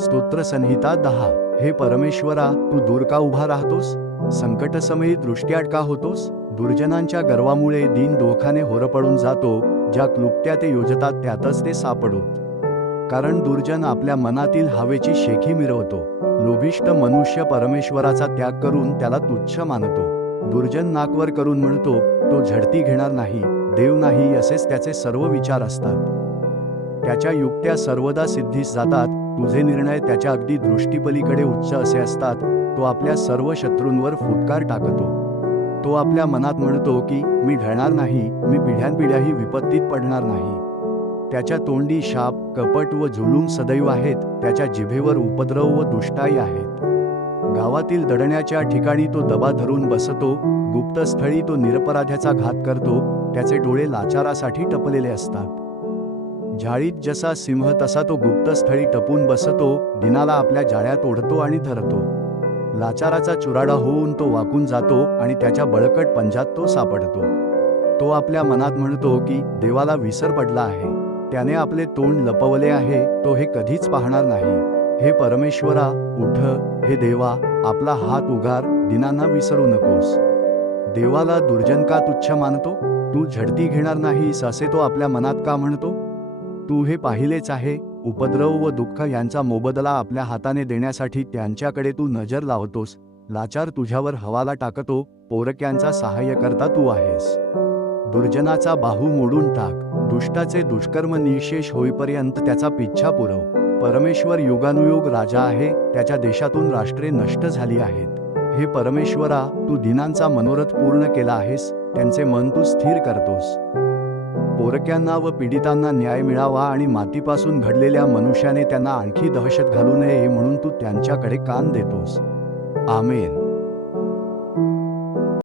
स्तोत्रसंहिता 10. हे परमेश्वरा, तू दूर का उभा राहतोस? संकटसमयी दृष्टीआड का होतोस? दुर्जनांच्या गर्वामुळे दीन दोखाने होरपळून जातो, ज्या क्लुप्त्या ते योजतात त्यातच ते सापडोत. कारण दुर्जन आपल्या मनातील हवेची शेखी मिरवतो. लोभिष्ट मनुष्य परमेश्वराचा त्याग करून त्याला तुच्छ मानतो. दुर्जन नाकवर करून म्हणतो, तो झडती घेणार नाही, देव नाही, असेच त्याचे सर्व विचार असतात. त्याच्या युक्त्या सर्वदा सिद्धीस जातात. तुझे निर्णय त्याच्या अगदी दृष्टीपलीकडे उच्च असे असतात. तो आपल्या सर्व शत्रूंवर फुटकार टाकतो. तो आपल्या मनात म्हणतो की मी ढळणार नाही, मी पिढ्यानपिढ्याही विपत्तीत पडणार नाही. त्याच्या तोंडी शाप, कपट व जुलूम सदैव आहेत. त्याच्या जिभेवर उपद्रव व दुष्टाई आहेत. गावातील दडण्याच्या ठिकाणी तो दबा धरून बसतो. गुप्तस्थळी तो निरपराध्याचा घात करतो. त्याचे डोळे लाचारासाठी टपलेले असतात. झाडीत जसा सिंह तसा तो गुप्तस्थळी टपून बसतो. दिनाला आपल्या जाळ्यात ओढतो आणि धरतो. लाचाराचा चुराडा होऊन तो वाकून जातो आणि त्याच्या बळकट पंजात तो सापडतो. तो आपल्या मनात म्हणतो की देवाला विसर पडला आहे, त्याने आपले तोंड लपवले आहे, तो हे कधीच पाहणार नाही. हे परमेश्वरा, उठ. हे देवा, आपला हात उगार, दिनांना विसरू नकोस. देवाला दुर्जन का तुच्छ मानतो? तू झडती घेणार नाहीस असे तो आपल्या मनात का म्हणतो? तू हे पाहिलेच आहे. उपद्रव व दुःख यांचा मोबदला आपल्या हाताने देण्यासाठी त्यांच्याकडे तू नजर लावतोस. लाचार तुझ्यावर हवाला टाकतो. पोरक्यांचा सहाय्यकर्ता तू आहेस. दुर्जनाचा बाहू मोडून टाक. दुष्टाचे दुष्कर्म निःशेष होईपर्यंत त्याचा पिच्छा पुरव. परमेश्वर युगानुयुग राजा आहे. त्याच्या देशातून राष्ट्रे नष्ट झाली आहेत. हे परमेश्वरा, तू दिनांचा मनोरथ पूर्ण केला आहेस. त्यांचे मन तू स्थिर करतोस. पोरक्यांना व पीडितांना न्याय मिळावा आणि मातीपासून घडलेल्या मनुष्याने त्यांना आणखी दहशत घालू नये म्हणून तू त्यांच्याकडे कान देतोस. आमेन.